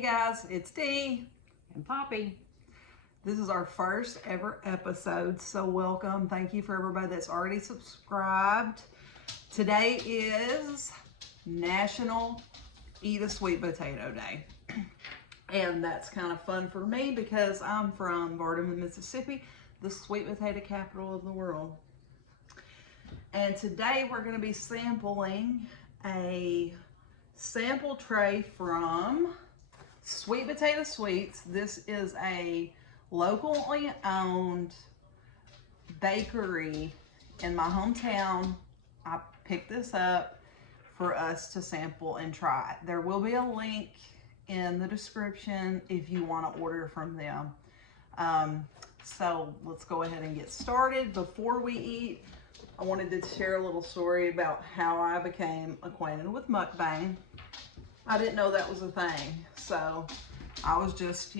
Hey guys, it's Dee and Poppy. This is our first ever episode, so welcome. Thank you for everybody that's already subscribed. Today is National Eat a Sweet Potato Day. And that's kind of fun for me because I'm from Barnum, Mississippi, the sweet potato capital of the world. And today we're going to be sampling a sample tray from Sweet Potato Sweets. This is a locally owned bakery in my hometown. I picked this up for us to sample and try. There will be a link in the description if you want to order from them. So let's go ahead and get started. Before we eat, I wanted to share a little story about how I became acquainted with Mukbang. I didn't know that was a thing, so I was just,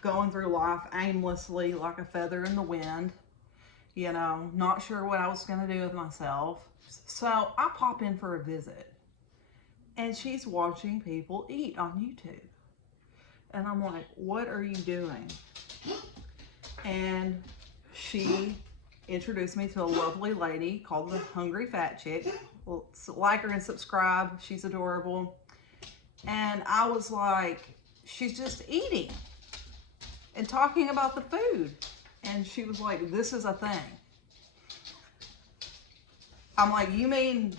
going through life aimlessly like a feather in the wind, not sure what I was going to do with myself. So I pop in for a visit, and she's watching people eat on YouTube. And I'm like, what are you doing? And she introduced me to a lovely lady called the Hungry Fat Chick. Well, like her and subscribe. She's adorable. And I was like, she's just eating and talking about the food. And she was like, this is a thing. I'm like, you mean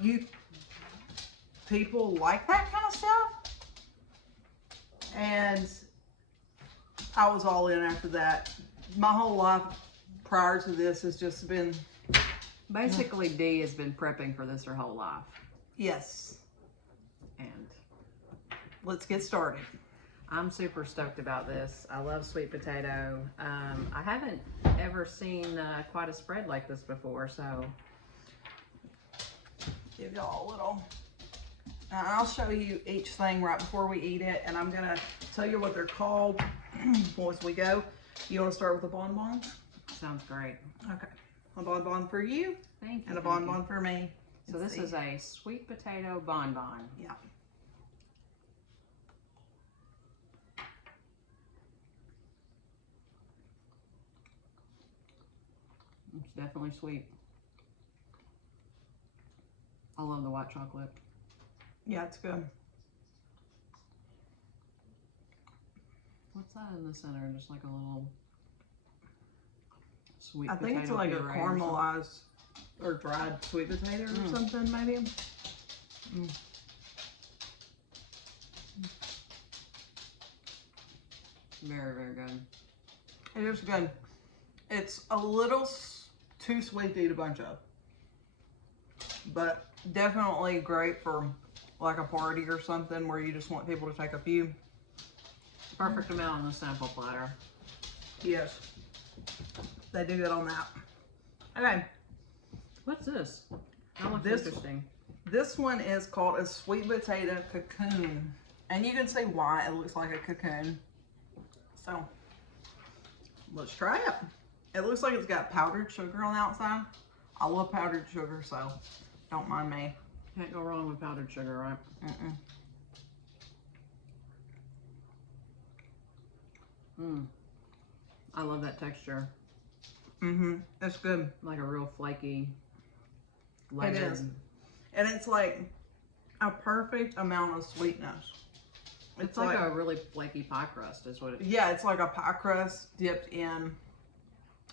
you people like that kind of stuff? And I was all in after that. My whole life prior to this has just been... Basically, Dee has been prepping for this her whole life. Yes. And let's get started. I'm super stoked about this. I love sweet potato. I haven't ever seen quite a spread like this before, so... Give y'all a little... I'll show you each thing right before we eat it, and I'm going to tell you what they're called as we go. You want to start with the bonbons? Sounds great. Okay. A bonbon for you. Thank you. And a bonbon for me. So this is a sweet potato bonbon. Yeah. It's definitely sweet. I love the white chocolate. Yeah, it's good. What's that in the center? Just like a little sweet potato. I think it's like a caramelized or dried sweet potato or something, maybe. Very, very good. It is good. It's a little too sweet to eat a bunch of, but definitely great for like a party or something where you just want people to take a few. Perfect amount on the sample platter. Yes, they do good on that. Okay. What's this? That looks interesting. This one is called a sweet potato cocoon, and you can see why it looks like a cocoon. So let's try it. It looks like it's got powdered sugar on the outside. I love powdered sugar, so don't mind me. Can't go wrong with powdered sugar, right? I love that texture. It's good. Like a real flaky layer. It is. And it's like a perfect amount of sweetness. It's like a really flaky pie crust is what it is. Yeah, it's like a pie crust dipped in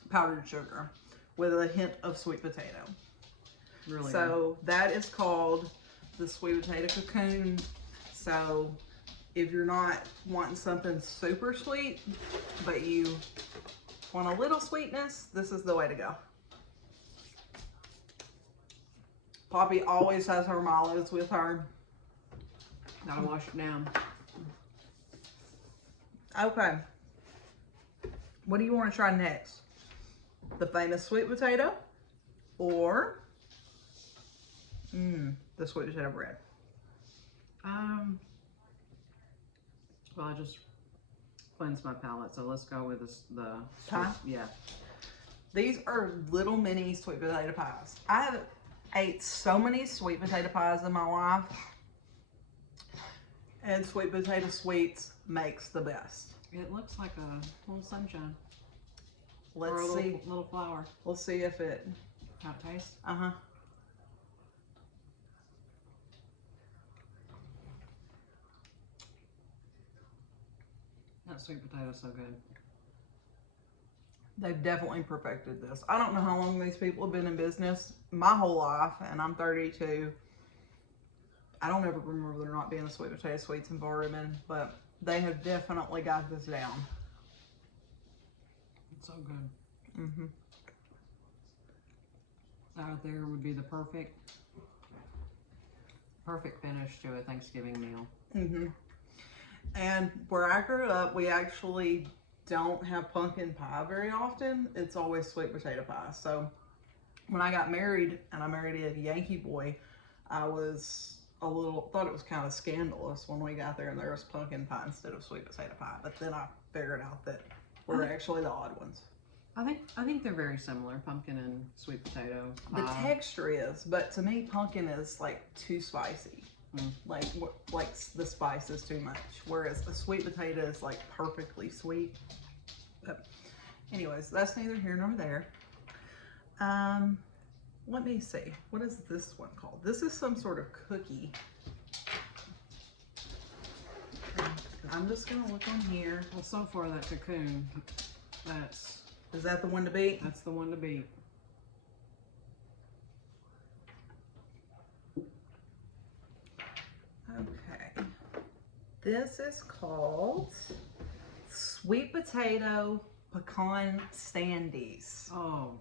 powdered sugar with a hint of sweet potato. Really so good. That is called the sweet potato cocoon. So if you're not wanting something super sweet, but you want a little sweetness, this is the way to go. Poppy always has her Milos with her. Gotta wash it down. Okay. What do you want to try next? The famous sweet potato or the sweet potato bread? Well, I just cleansed my palate, so let's go with the pie. Yeah. These are little mini sweet potato pies. I have ate so many sweet potato pies in my life. And sweet potato sweets makes the best. It looks like a little sunshine. Let's or a see. little flower. We'll see if it. How it tastes? Uh-huh. That sweet potato's so good. They've definitely perfected this. I don't know how long these people have been in business. My whole life, and I'm 32. I don't ever remember there not being a sweet potato sweets in Vardaman, but they have definitely got this down. It's so good. Mm-hmm. That right there would be the perfect finish to a Thanksgiving meal. Mm-hmm. And where I grew up, we actually don't have pumpkin pie very often. It's always sweet potato pie. So when I got married and I married a Yankee boy, I was thought it was kind of scandalous when we got there and there was pumpkin pie instead of sweet potato pie. But then I figured out that we're actually the odd ones. I think they're very similar, pumpkin and sweet potato pie. The texture is, but to me, pumpkin is like too spicy. Like the spice is too much, whereas the sweet potato is like perfectly sweet. But anyways, that's neither here nor there. Let me see, what is this one called? This is some sort of cookie. I'm just gonna look on here. Well, so far that cocoon, is that the one to beat? That's the one to beat. Okay, this is called sweet potato pecan sandies. Oh.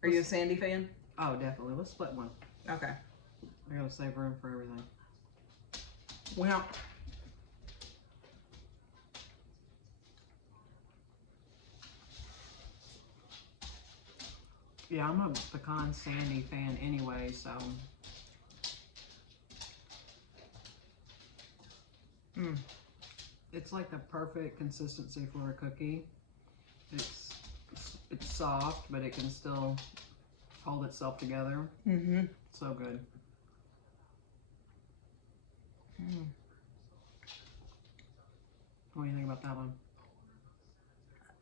Are you a sandy fan? Oh, definitely. Let's split one. Okay. I gotta save room for everything. Well, yeah, I'm a pecan sandy fan anyway, so. It's like the perfect consistency for a cookie. It's soft, but it can still hold itself together. mm-hmm. So good. What do you think about that one?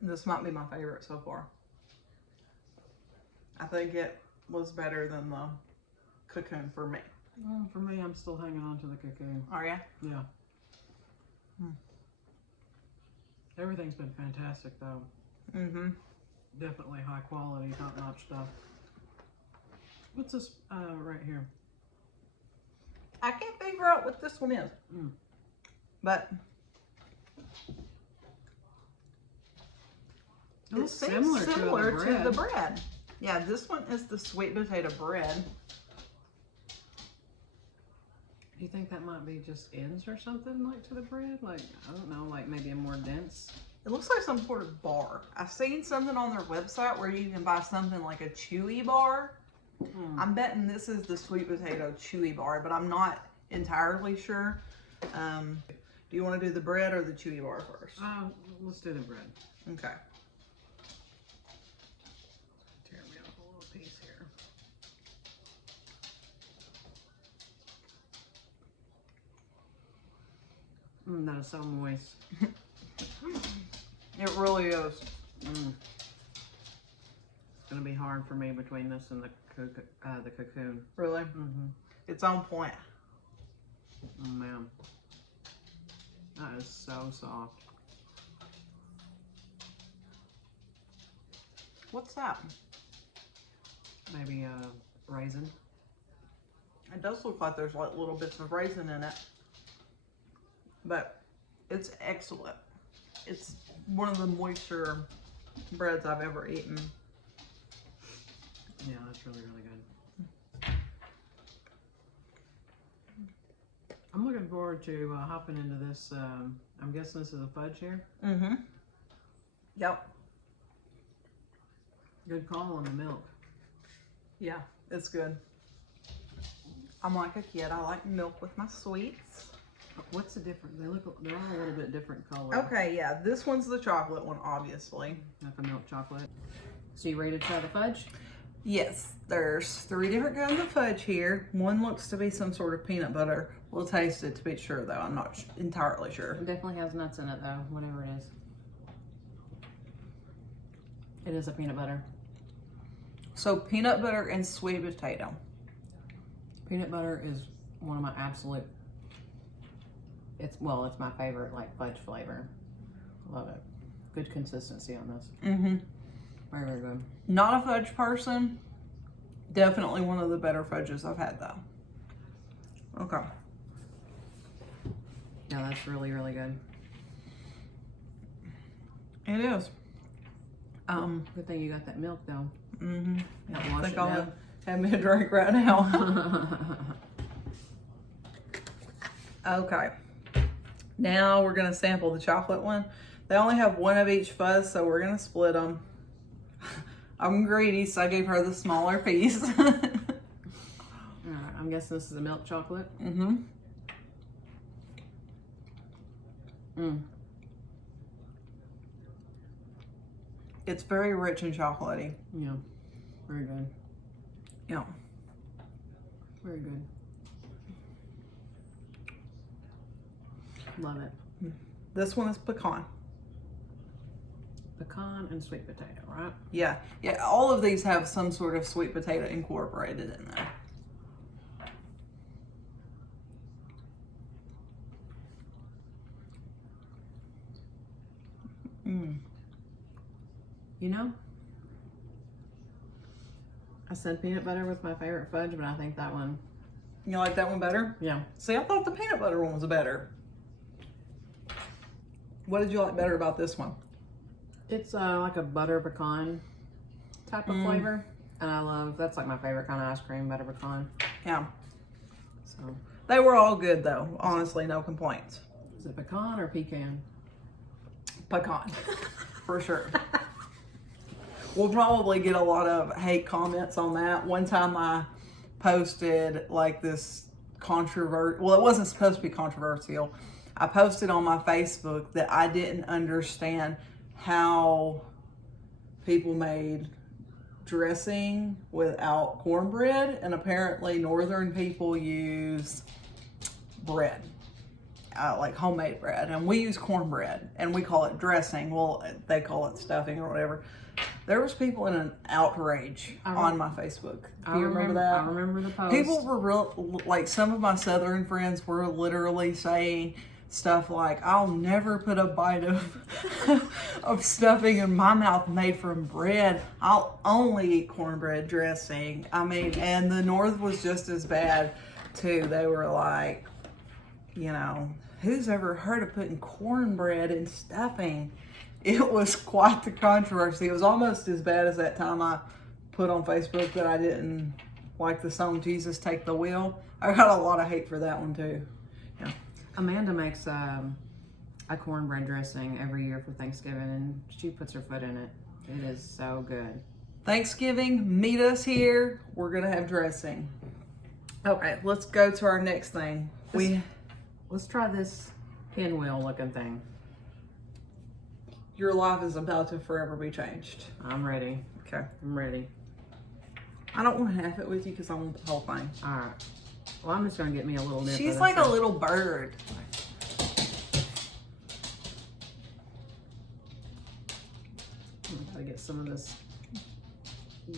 This might be my favorite so far. I think it was better than the cocoon for me. Well, for me, I'm still hanging on to the cocoon. Are ya? Yeah. Everything's been fantastic, though. Mm-hmm. Definitely high quality, top-notch stuff. What's this right here? I can't figure out what this one is. But it seems similar to the bread. Yeah, this one is the sweet potato bread. Do you think that might be just ends or something like to the bread? Like, I don't know, like maybe a more dense? It looks like some sort of bar. I've seen something on their website where you can buy something like a chewy bar. I'm betting this is the sweet potato chewy bar, but I'm not entirely sure. Do you want to do the bread or the chewy bar first? Let's do the bread. Okay. Tear me off a little piece here. That is so moist. It really is. It's gonna be hard for me between this and the cocoon. Really? It's on point. Oh man, that is so soft. What's that? Maybe a raisin. It does look like there's like little bits of raisin in it, but it's excellent. It's one of the moisture breads I've ever eaten. Yeah, that's really, really good. I'm looking forward to hopping into this. I'm guessing this is a fudge here. Yep. Good call on the milk. Yeah, it's good. I'm like a kid. I like milk with my sweets. What's the difference? They're all a little bit different color. Okay, yeah. This one's the chocolate one, obviously. Like a milk chocolate. So you ready to try the fudge? Yes, there's 3 different kinds of fudge here. One looks to be some sort of peanut butter. We'll taste it to be sure, though. I'm not entirely sure. It definitely has nuts in it, though, whatever it is. It is a peanut butter. So peanut butter and sweet potato. Peanut butter is one of my absolute, it's my favorite, like, fudge flavor. Love it. Good consistency on this. Mm-hmm. Very, very good. Not a fudge person. Definitely one of the better fudges I've had, though. Okay. Yeah, that's really, really good. It is. Good thing you got that milk, though. Mm-hmm. I think I'll have me a drink right now. Okay. Now we're going to sample the chocolate one. They only have one of each fuzz, so we're going to split them. I'm greedy, so I gave her the smaller piece. Alright, I'm guessing this is a milk chocolate. Mm-hmm. Mm. It's very rich and chocolatey. Yeah, very good. Yeah. Very good. Love it. This one is pecan. Pecan and sweet potato, right? Yeah. Yeah, all of these have some sort of sweet potato incorporated in there. Mm. You know, I said peanut butter was my favorite fudge, but I think that one. You like that one better? Yeah. See, I thought the peanut butter one was better. What did you like better about this one? It's like a butter pecan type of flavor. And that's like my favorite kind of ice cream, butter pecan. Yeah. So. They were all good though. Honestly, no complaints. Is it pecan or pecan? Pecan. For sure. We'll probably get a lot of hate comments on that. One time I posted like this well, it wasn't supposed to be controversial. I posted on my Facebook that I didn't understand how people made dressing without cornbread, and apparently northern people use bread, like homemade bread, and we use cornbread and we call it dressing. Well, they call it stuffing or whatever. There was people in an outrage on my Facebook. Do you remember that? I remember the post. People were like, some of my southern friends were literally saying stuff like, I'll never put a bite of stuffing in my mouth made from bread. I'll only eat cornbread dressing. I mean, and the North was just as bad too. They were like, you know, who's ever heard of putting cornbread in stuffing? It was quite the controversy. It was almost as bad as that time I put on Facebook that I didn't like the song Jesus Take the Wheel. I got a lot of hate for that one too. Yeah. Amanda makes a cornbread dressing every year for Thanksgiving, and she puts her foot in it. It is so good. Thanksgiving, meet us here. We're gonna have dressing. Okay, let's go to our next thing. Let's try this pinwheel looking thing. Your life is about to forever be changed. I'm ready. Okay. I'm ready. I don't want to have it with you because I want the whole thing. All right. Well, I'm just gonna get me a little nip. She's like a little bird. I gotta get some of this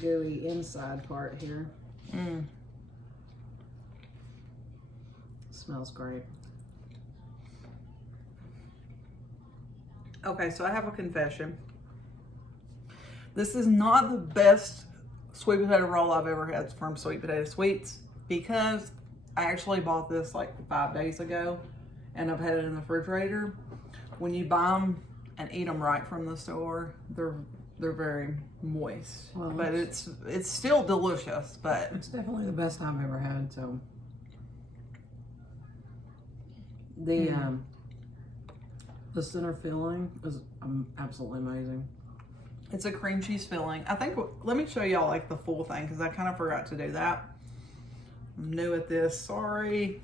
gooey inside part here. Smells great. Okay, so I have a confession. This is not the best sweet potato roll I've ever had from Sweet Potato Sweets, because I actually bought this like 5 days ago and I've had it in the refrigerator. When you buy them and eat them right from the store, they're very moist. Well, but it's still delicious. But it's definitely the best I've ever had. So the center filling is absolutely amazing. It's a cream cheese filling. I think, let me show y'all like the full thing because I kind of forgot to do that. I'm new at this, sorry.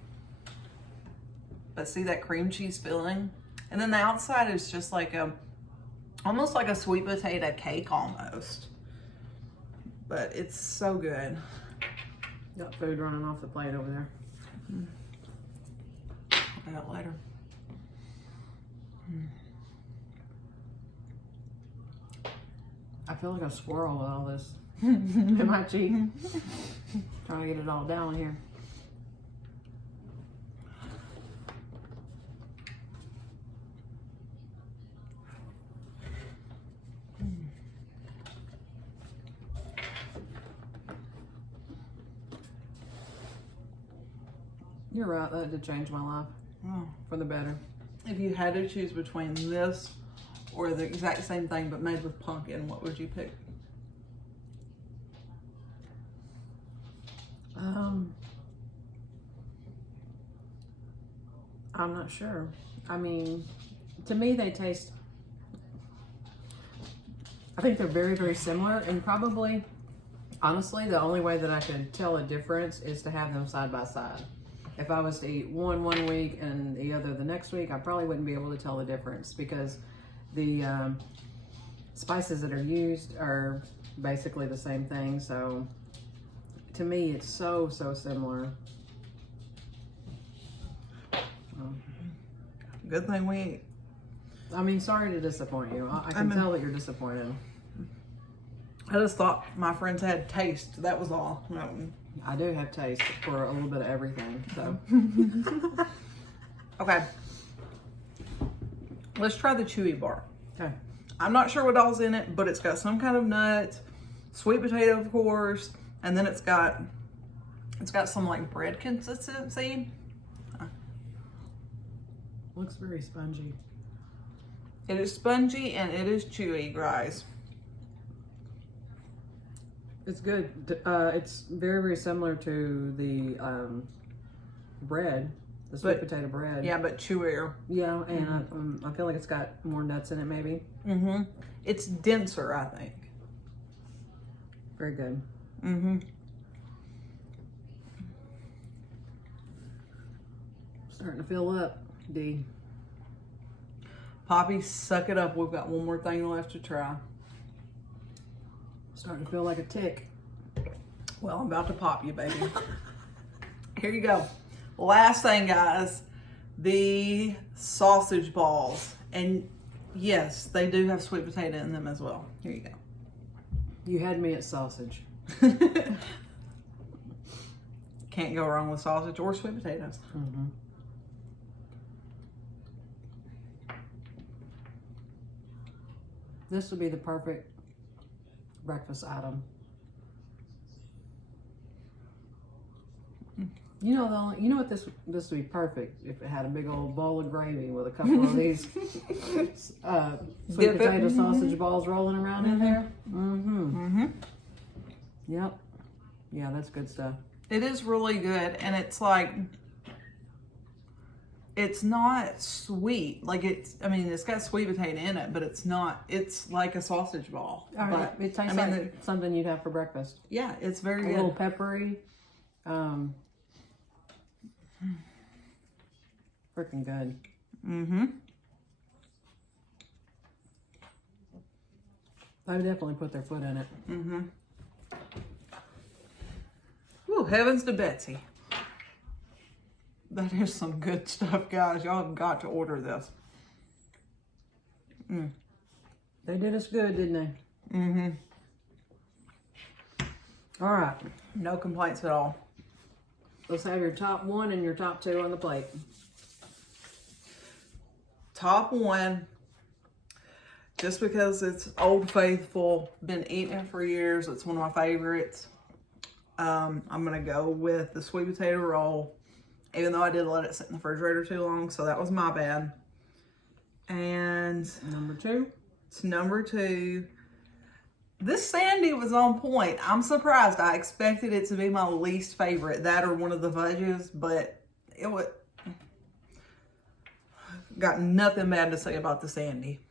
But see that cream cheese filling? And then the outside is just like almost like a sweet potato cake almost. but it's so good. Got food running off the plate over there. I'll get it later. I feel like a squirrel with all this in my cheek. Trying to get it all down here. You're right, that did change my life for the better. If you had to choose between this or the exact same thing but made with pumpkin, what would you pick? I'm not sure. I mean, to me they taste, I think they're very, very similar, and probably, honestly, the only way that I could tell a difference is to have them side by side. If I was to eat one week and the other the next week, I probably wouldn't be able to tell the difference because the spices that are used are basically the same thing. So to me, it's so similar. Good thing we eat. I mean, sorry to disappoint you. I can tell that you're disappointed. I just thought my friends had taste. That was all. I do have taste for a little bit of everything, so. Okay. Let's try the chewy bar. Okay. I'm not sure what all's in it, but it's got some kind of nut, sweet potato, of course, and then it's got some like bread consistency. Looks very spongy. It is spongy and it is chewy, guys. It's good. It's very, very similar to the bread, the sweet potato bread. Yeah, but chewier. Yeah, and I feel like it's got more nuts in it, maybe. It's denser, I think. Very good. Starting to fill up, Dee. Poppy, suck it up. We've got one more thing left to try. Starting to feel like a tick. Well, I'm about to pop you, baby. Here you go. Last thing, guys. The sausage balls. And yes, they do have sweet potato in them as well. Here you go. You had me at sausage. Can't go wrong with sausage or sweet potatoes. This would be the perfect breakfast item. You know what this would be perfect if it had a big old bowl of gravy with a couple of these sweet potato sausage balls rolling around in there. Yep. Yeah, that's good stuff. It is really good, and it's like, it's not sweet. Like it's got sweet potato in it, but it's not, it's like a sausage ball. But it tastes like something you'd have for breakfast. Yeah, it's very good. A little peppery. Freaking good. I would definitely put their foot in it. Ooh, heavens to Betsy. That is some good stuff, guys. Y'all have got to order this. They did us good, didn't they? All right. No complaints at all. Let's have your top one and your top two on the plate. Top one, just because it's Old Faithful, been eating it for years. It's one of my favorites. I'm gonna go with the sweet potato roll, even though I did let it sit in the refrigerator too long, so that was my bad. And number two? It's number two. This sandy was on point. I'm surprised. I expected it to be my least favorite, that or one of the fudges, but it was... Got nothing bad to say about the sandy.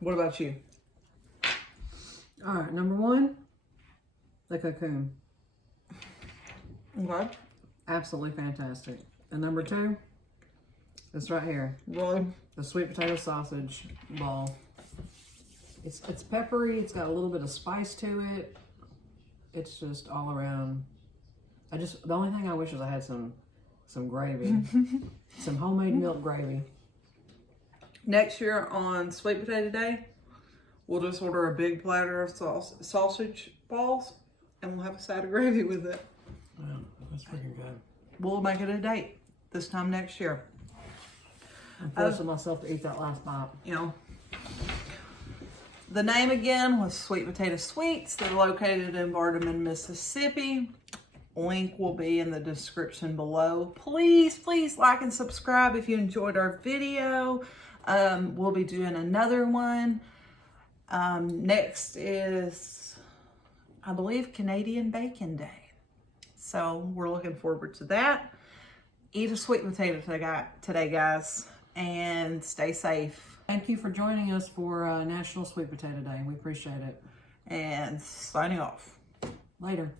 What about you? All right, number one, the cocoon. Okay. Absolutely fantastic. And number two, this right here. Really? The sweet potato sausage ball. It's peppery. It's got a little bit of spice to it. it's just all around. The only thing I wish is I had some gravy, some homemade milk gravy. Next year on Sweet Potato Day, we'll just order a big platter of sausage balls, and we'll have a side of gravy with it. Yeah, that's freaking good. We'll make it a date this time next year. I'm forcing myself to eat that last bite. You know, the name again was Sweet Potato Sweets. They're located in Vardaman, Mississippi. Link will be in the description below. Please, please like and subscribe if you enjoyed our video. We'll be doing another one. Next is, I believe, Canadian Bacon Day. So we're looking forward to that. Eat a sweet potato today, guys, and stay safe. Thank you for joining us for National Sweet Potato Day. We appreciate it. And signing off. Later.